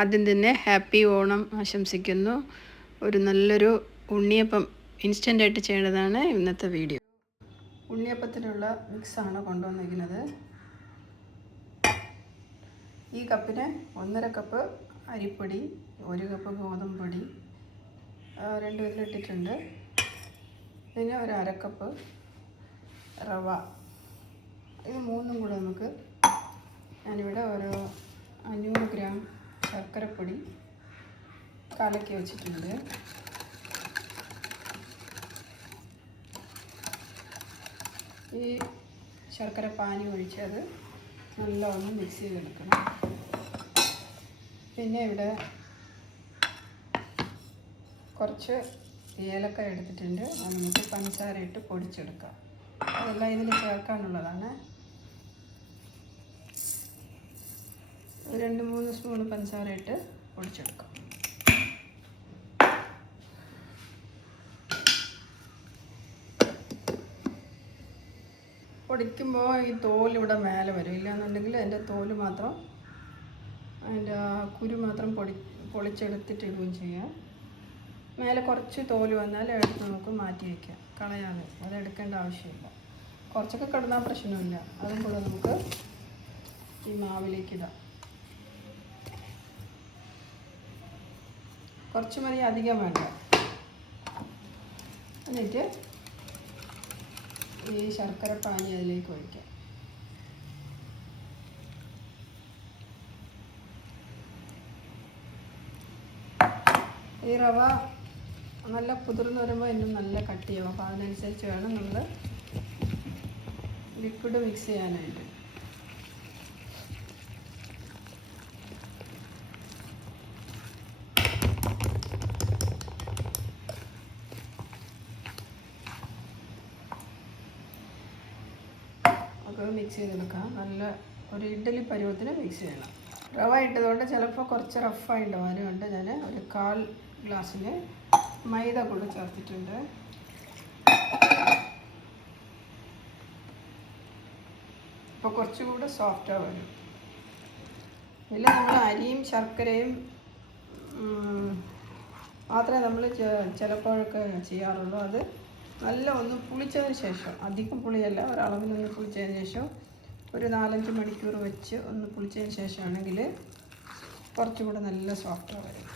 ആദ്യം തന്നെ ഹാപ്പി ഓണം ആശംസിക്കുന്നു. ഒരു നല്ലൊരു ഉണ്ണിയപ്പം ഇൻസ്റ്റൻ്റായിട്ട് ചെയ്യേണ്ടതാണ് ഇന്നത്തെ വീഡിയോ. ഉണ്ണിയപ്പത്തിനുള്ള മിക്സാണ് കൊണ്ടുവന്നിരിക്കുന്നത്. ഈ കപ്പിന് 1.5 കപ്പ് അരിപ്പൊടി, 1 കപ്പ് ഗോതമ്പ് പൊടി, 2 ഇതിലിട്ടിട്ടുണ്ട്. പിന്നെ ഒരു 1/2 കപ്പ് റവ. ഇത് മൂന്നും കൂടെ നമുക്ക് ഞാനിവിടെ ഒരു 500 ഗ്രാം ശർക്കരപ്പൊടി കലക്കി വെച്ചിട്ടുണ്ട്. ഈ ശർക്കര പാനി ഒഴിച്ച് അത് നല്ലവണ്ണം മിക്സ് ചെയ്തെടുക്കണം. പിന്നെ ഇവിടെ കുറച്ച് ഏലക്ക എടുത്തിട്ടുണ്ട്. അത് നമുക്ക് പഞ്ചസാര ഇട്ട് പൊടിച്ചെടുക്കാം. അതെല്ലാം ഇതിൽ ചേർക്കാനുള്ളതാണ്. 2-3 സ്പൂൺ പഞ്ചസാര ഇട്ട് പൊടിച്ചെടുക്കാം. പൊടിക്കുമ്പോൾ ഈ തോലിവിടെ മേലെ വരും. ഇല്ലാന്നുണ്ടെങ്കിൽ അതിൻ്റെ തോല് മാത്രം, അതിൻ്റെ കുരു മാത്രം പൊളിച്ചെടുത്തിട്ട് ഇടുകയും ചെയ്യാം. മേലെ കുറച്ച് തോല് വന്നാൽ എടുത്ത് നമുക്ക് മാറ്റി വയ്ക്കാം, കളയാതെ. അത് എടുക്കേണ്ട ആവശ്യമില്ല. കുറച്ചൊക്കെ കിടന്നാൽ പ്രശ്നമില്ല. അതും കൂടെ നമുക്ക് ഈ മാവിലേക്ക് ഇടാം. കുറച്ച് മതി, അധികം വേണ്ട. എന്നിട്ട് ഈ ശർക്കര പാനി അതിലേക്ക് ഒഴിക്കാം. ഈ റവ നല്ല കുതിർന്ന് വരുമ്പോൾ ഇന്നും നല്ല കട്ടിയാവും. അപ്പോൾ അതിനനുസരിച്ച് വേണം നമ്മൾ ലിക്വിഡ് മിക്സ് ചെയ്യാനായിട്ട്. ഒക്കെ മിക്സ് ചെയ്തെടുക്കാം. നല്ല ഒരു ഇഡ്ഡലി പരുവത്തിന് മിക്സ് ചെയ്യണം. റവ ഇട്ടതുകൊണ്ട് ചിലപ്പോൾ കുറച്ച് റഫായിട്ടുണ്ടാവും. അതുകൊണ്ട് ഞാൻ ഒരു 1/4 ഗ്ലാസ്സിന് മൈദ കൂടെ ചേർത്തിട്ടുണ്ട്. ഇപ്പോൾ കുറച്ചുകൂടെ സോഫ്റ്റായി വരും. ഇതിൽ നമ്മൾ അരിയും ശർക്കരയും മാത്രമേ നമ്മൾ ചിലപ്പോഴൊക്കെ ചെയ്യാറുള്ളൂ. അത് നല്ല ഒന്ന് പുളിച്ചതിന് ശേഷം, അധികം പുളിയല്ല, ഒരളവിനൊന്ന് പുളിച്ചതിന് ശേഷം ഒരു 4-5 മണിക്കൂർ വെച്ച് ഒന്ന് പുളിച്ചതിന് ശേഷമാണെങ്കിൽ കുറച്ചുകൂടെ നല്ല സോഫ്റ്റായി വരും.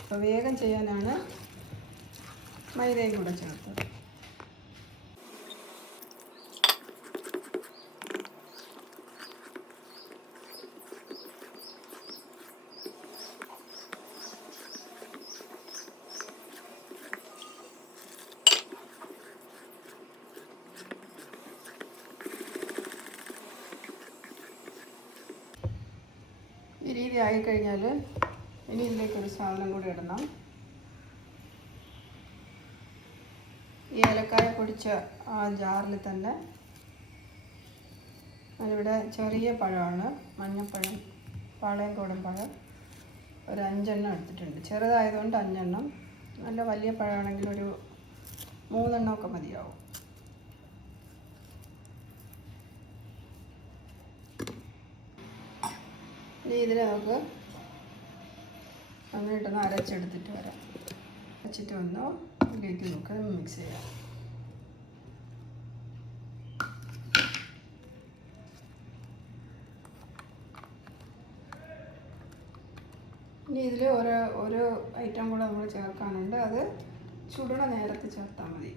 അപ്പോൾ വേഗം ചെയ്യാനാണ് മൈദയും കൂടെ ചേർത്തത്. ഈ രീതി ആയിക്കഴിഞ്ഞാൽ ഇനി ഇതിലേക്കൊരു സാധനം കൂടി ഇടണം. ഈ ഏലക്കായ പൊടിച്ച ആ ജാറിൽ തന്നെ അതിവിടെ ചെറിയ പഴമാണ്, മഞ്ഞപ്പഴം, പാളയംകോടൻ പഴം, ഒരു 5 എണ്ണം എടുത്തിട്ടുണ്ട്. ചെറുതായതുകൊണ്ട് 5 എണ്ണം. നല്ല വലിയ പഴമാണെങ്കിൽ ഒരു 3 എണ്ണമൊക്കെ മതിയാവും. ഇനി ഇതിനെ നമുക്ക് നന്നായിട്ടൊന്ന് അരച്ചെടുത്തിട്ട് വരാം. അരച്ചിട്ട് വന്നോ ഇതിലേക്ക് നമുക്ക് മിക്സ് ചെയ്യാം. ഇനി ഇതിൽ ഓരോ ഐറ്റം കൂടെ നമ്മൾ ചേർക്കാനുണ്ട്. അത് ചുടണ നേരത്ത് ചേർത്താൽ മതി.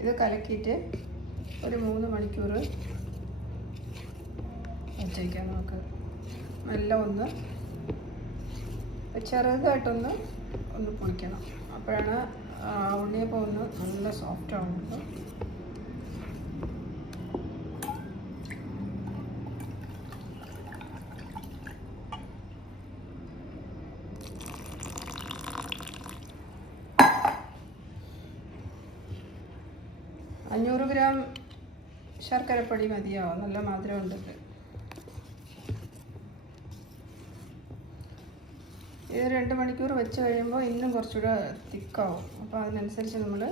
ഇത് കലക്കിയിട്ട് ഒരു 3 മണിക്കൂർ വച്ചേക്കാം. നമുക്ക് നല്ല ഒന്ന് ചെറുതായിട്ടൊന്ന് പൊടിക്കണം. അപ്പോഴാണ് ഉണ്ണിയപ്പം ഒന്ന് നല്ല സോഫ്റ്റ് ആവുന്നത്. അഞ്ഞൂറ് ഗ്രാം ശർക്കരപ്പൊടി മതിയാവും. നല്ല മധുരമുണ്ട്. ഇത് 2 മണിക്കൂർ വെച്ച് കഴിയുമ്പോൾ ഇന്നും കുറച്ചുകൂടെ തിക്കാവും. അപ്പോൾ അതിനനുസരിച്ച് നമ്മൾ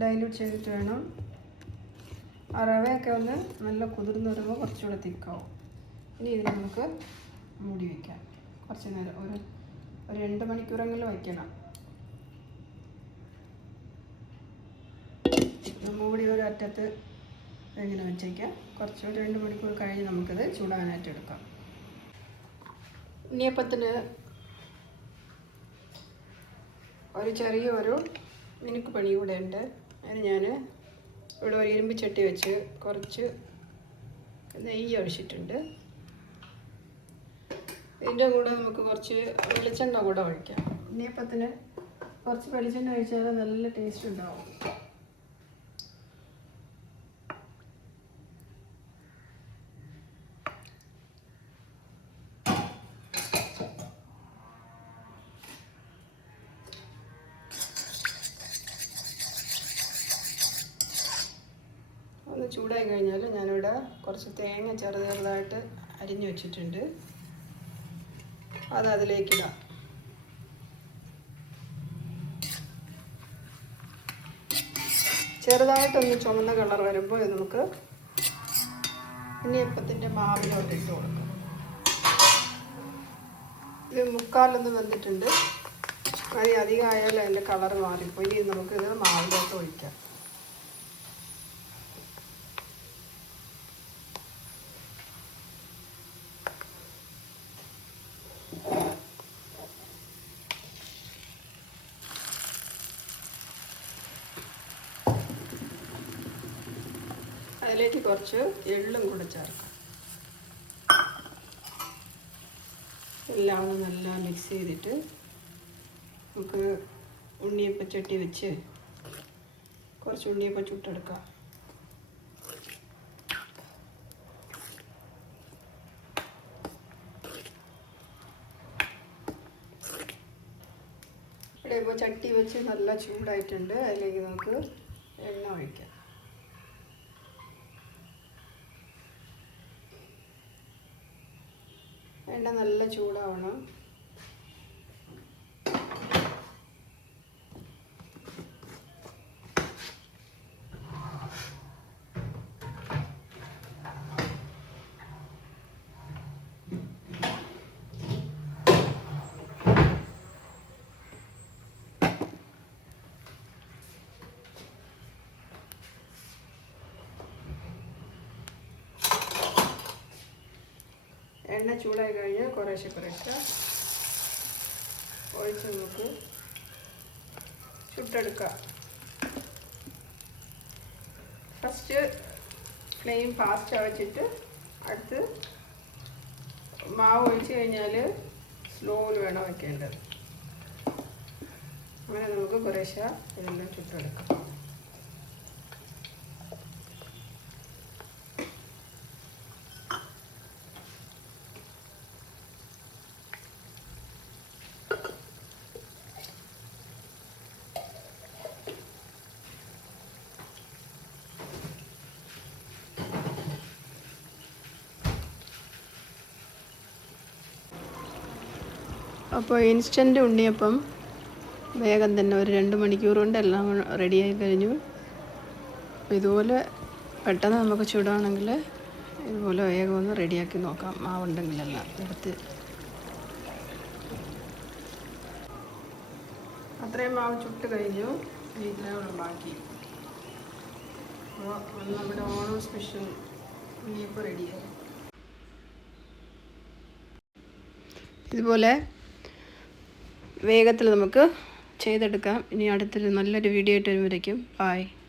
ഡൈല്യൂട്ട് ചെയ്തിട്ട് വേണം. ആ റവയൊക്കെ ഒന്ന് നല്ല കുതിർന്ന് വരുമ്പോൾ കുറച്ചുകൂടെ തിക്കാവും. ഇനി ഇതിന് നമുക്ക് മൂടി വയ്ക്കാം. കുറച്ച് നേരം ഒരു 2 മണിക്കൂറെങ്കിലും വയ്ക്കണം. മൂടി ഒരു അറ്റത്ത് ഇങ്ങനെ വെച്ചേക്കാം. കുറച്ച് 2 മണിക്കൂർ കഴിഞ്ഞ് നമുക്കിത് ചൂടാനായിട്ട് എടുക്കാം. ഉണ്ണിയപ്പത്തിന് ഒരു ചെറിയൊരു മിനുക്ക് പണി കൂടെ ഉണ്ട്. അതിന് ഞാൻ ഇവിടെ ഒരു ഇരുമ്പ് ചട്ടി വെച്ച് കുറച്ച് നെയ്യ് ഒഴിച്ചിട്ടുണ്ട്. ഇതിൻ്റെ കൂടെ നമുക്ക് കുറച്ച് വെളിച്ചെണ്ണ കൂടെ ഒഴിക്കാം. ഉണ്ണിയപ്പത്തിന് കുറച്ച് വെളിച്ചെണ്ണ ഒഴിച്ചാൽ നല്ല ടേസ്റ്റ് ഉണ്ടാവും. ഒന്ന് ചൂടായി കഴിഞ്ഞാൽ ഞാനിവിടെ കുറച്ച് തേങ്ങ ചെറുതായിട്ട് അരിഞ്ഞു വെച്ചിട്ടുണ്ട്. അത് അതിലേക്കിടാം. ചെറുതായിട്ടൊന്ന് ചുമന്ന കളർ വരുമ്പോൾ ഇത് നമുക്ക് ഉണ്ണിയപ്പത്തിൻ്റെ മാവിലോട്ട് ഇട്ട് കൊടുക്കാം. ഇത് മുക്കാലൊന്ന് വെന്തിട്ടുണ്ട്. അധികം ആയാലും അതിൻ്റെ കളർ മാറിപ്പോയി. നമുക്കിത് മാവിലോട്ട് ഒഴിക്കാം. അതിലേക്ക് കുറച്ച് എള്ളും കൂടെ ചേർക്കാം. എല്ലാം നല്ല മിക്സ് ചെയ്തിട്ട് നമുക്ക് ഉണ്ണിയപ്പച്ചട്ടി വെച്ച് കുറച്ച് ഉണ്ണിയപ്പം ചുട്ടെടുക്കാം. ഇവിടെ ഇപ്പോൾ ചട്ടി വെച്ച് നല്ല ചൂടായിട്ടുണ്ട്. അതിലേക്ക് നമുക്ക് എണ്ണ ഒഴിക്കാം. എണ്ണ നല്ല ചൂടാവണം. എണ്ണ ചൂടായി കഴിഞ്ഞാൽ കുറേശ്ശെ ഒഴിച്ച് നമുക്ക് ചുട്ടെടുക്കാം. ഫസ്റ്റ് ഫ്ലെയിം ഫാസ്റ്റ് വെച്ചിട്ട് അടുത്ത് മാവ് ഒഴിച്ച് കഴിഞ്ഞാൽ സ്ലോയിൽ വേണം വയ്ക്കേണ്ടത്. അങ്ങനെ നമുക്ക് കുറേശ്ശെ ഇതെല്ലാം ചുട്ടെടുക്കാം. അപ്പോൾ ഇൻസ്റ്റൻറ്റ് ഉണ്ണിയപ്പം വേഗം തന്നെ ഒരു 2 മണിക്കൂർ കൊണ്ട് എല്ലാം റെഡിയായി കഴിഞ്ഞു. അപ്പോൾ ഇതുപോലെ പെട്ടെന്ന് നമുക്ക് ചൂടാണെങ്കിൽ ഇതുപോലെ വേഗം ഒന്ന് റെഡിയാക്കി നോക്കാം. മാവുണ്ടെങ്കിലെല്ലാം എടുത്ത് അത്രയും മാവ് ചുട്ട് കഴിഞ്ഞു. ഇത്രയുള്ള ബാക്കി. അപ്പോൾ നമ്മുടെ ഓണം സ്പെഷ്യൽ ഉണ്ണിയപ്പം റെഡിയായി. ഇതുപോലെ വേഗത്തിൽ നമുക്ക് ചെയ്തെടുക്കാം. ഇനി അടുത്തൊരു നല്ലൊരു വീഡിയോ ആയിട്ട് വരുമ്പോഴേക്കും ബൈ.